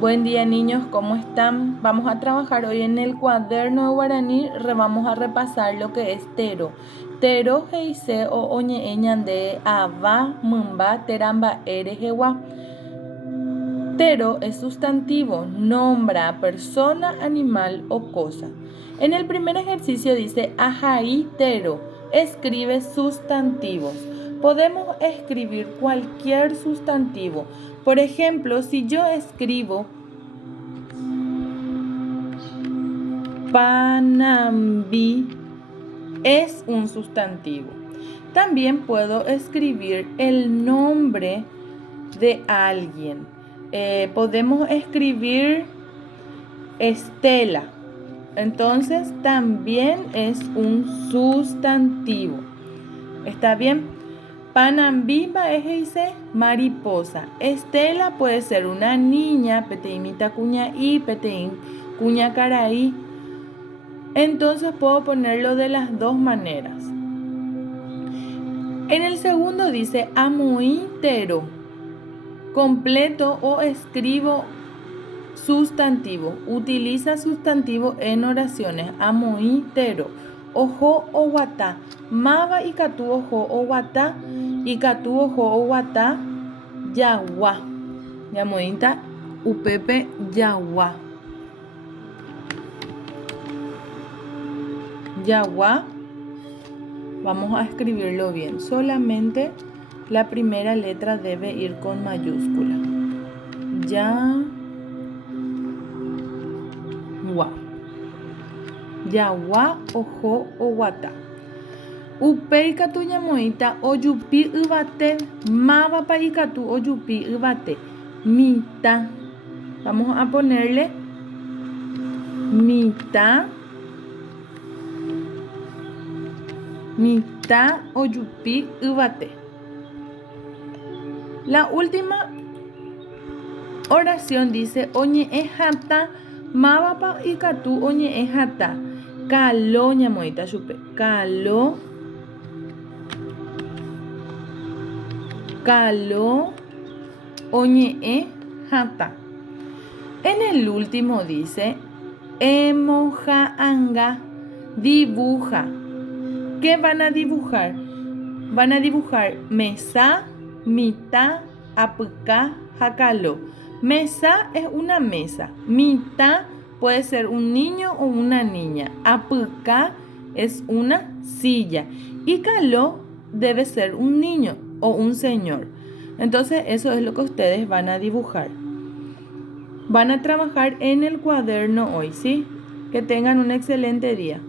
Buen día niños, ¿cómo están? Vamos a trabajar hoy en el cuaderno de guaraní, vamos a repasar lo que es tero. Tero heise o oñe ñande ava mumba teramba erejewa. Tero es sustantivo, nombra a persona, animal o cosa. En el primer ejercicio dice ajaí tero, escribe sustantivos. Podemos escribir cualquier sustantivo. Por ejemplo, si yo escribo Panambi, es un sustantivo. También puedo escribir el nombre de alguien. Podemos escribir Estela. Entonces también es un sustantivo. ¿Está bien? Panambimba es dice mariposa. Estela puede ser una niña, peteimita cuña y peteín cuña caraí. Entonces puedo ponerlo de las dos maneras. En el segundo dice amuítero, completo o escribo sustantivo. Utiliza sustantivo en oraciones. Amuítero. Ojo o guatá. Maba y catú ojo o guatá. Y catú ojo o guatá. Yagua. Yamoita upepe yagua. Yagua. Vamos a escribirlo bien. Solamente la primera letra debe ir con mayúscula. Yagua. Yagua ojo o guata. Upei katu ñamoita ojupi ybate. Mava pa ikatu ojupi ybate. Mita. Vamos a ponerle mita. Mita ojupi ybate. La última oración dice oñe ejata. Mava pa ikatu oñe ejata. Caló ñamoita chupe. Caló. Caló oñe jata. En el último dice emoja anga. Dibuja. ¿Qué van a dibujar? Van a dibujar mesa, mitad, apuca, jacaló. Mesa es una mesa. Mitad puede ser un niño o una niña. Apuca es una silla. Y caló debe ser un niño o un señor. Entonces eso es lo que ustedes van a dibujar. Van a trabajar en el cuaderno hoy, ¿sí? Que tengan un excelente día.